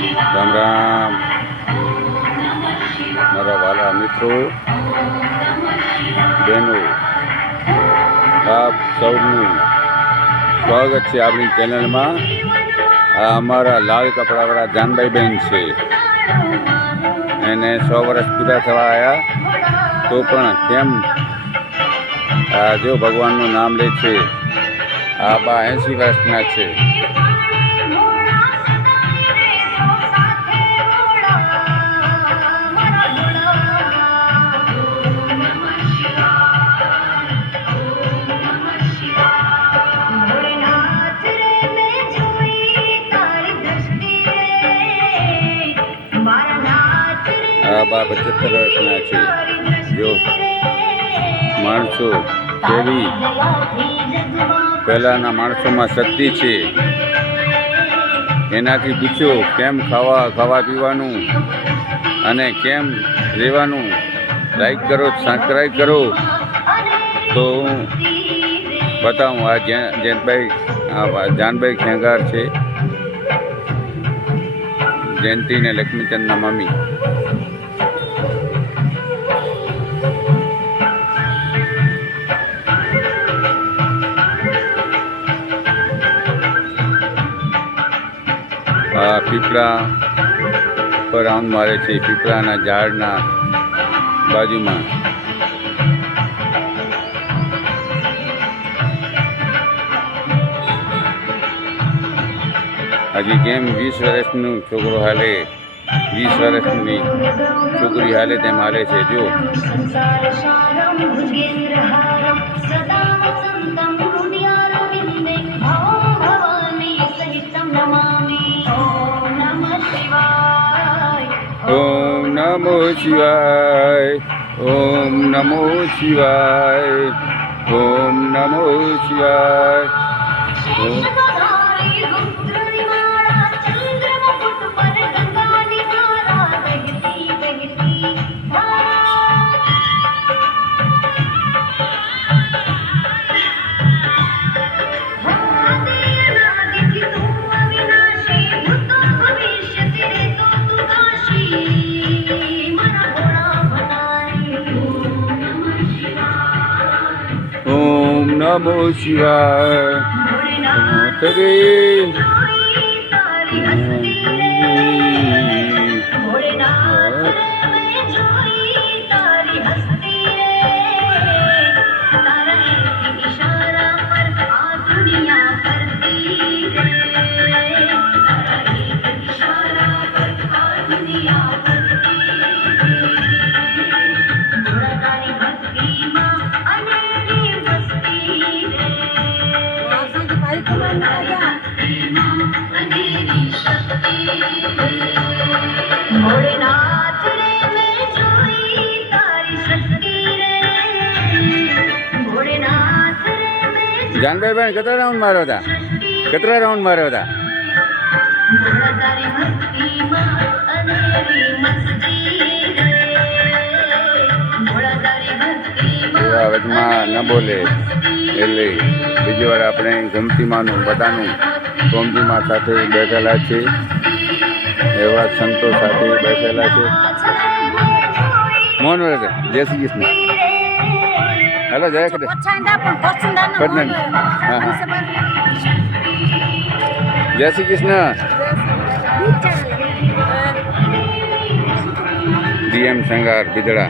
રામ રામ મારા વાલા મિત્રો, બહેનો, આપ સૌનું સ્વાગત છે આપણી ચેનલમાં. આ અમારા લાલ કપડાવાળા જાનભાઈ બહેન છે. એને 100 વર્ષ પૂરા થવા આવ્યા તો પણ કેમ આ જો ભગવાનનું નામ લે છે. આ બા 80 વર્ષના છે. આ બા 75 વર્ષના છે. જો માણસો કેવી પહેલાંના માણસોમાં શક્તિ છે. એનાથી પૂછો કેમ ખાવા પીવાનું અને કેમ રહેવાનું. લાઈક કરો, સબસ્ક્રાઈબ કરો તો હું બતાવું. આ જાનભાઈ ખેંગાર છે, જયંતિ ને લક્ષ્મીચંદના મમ્મી. આ પીપળા પર રાઉન્ડ મારે છે, પીપળાના ઝાડના બાજુમાં. હજી કેમ 20 વર્ષનું છોકરો હાલે, 20 વર્ષની છોકરી હાલે તેમ હાલે છે. જો ઓમ નમો શિવાય, ઓમ નમો શિવાય, ઓમ નમો શિવાય. ઓમ નમો શિવાય. જાનભાઈ બેન કેટલા રાઉન્ડ માર્યો હતા? કેટલા રાઉન્ડ માર્યો હતા? વચમાં ન બોલે એટલે બીજી વાર આપણે ગમતીમાનું બધાનું ગોમતીમાં સાથે બેઠેલા છે. એવા સંતો સાથે બેઠેલા છે. મોહન વ્રત જય શ્રી કૃષ્ણ. હેલો જય કૃષ્ણ. જય શ્રી કૃષ્ણ. ડીએમ સંગાર બિદડા.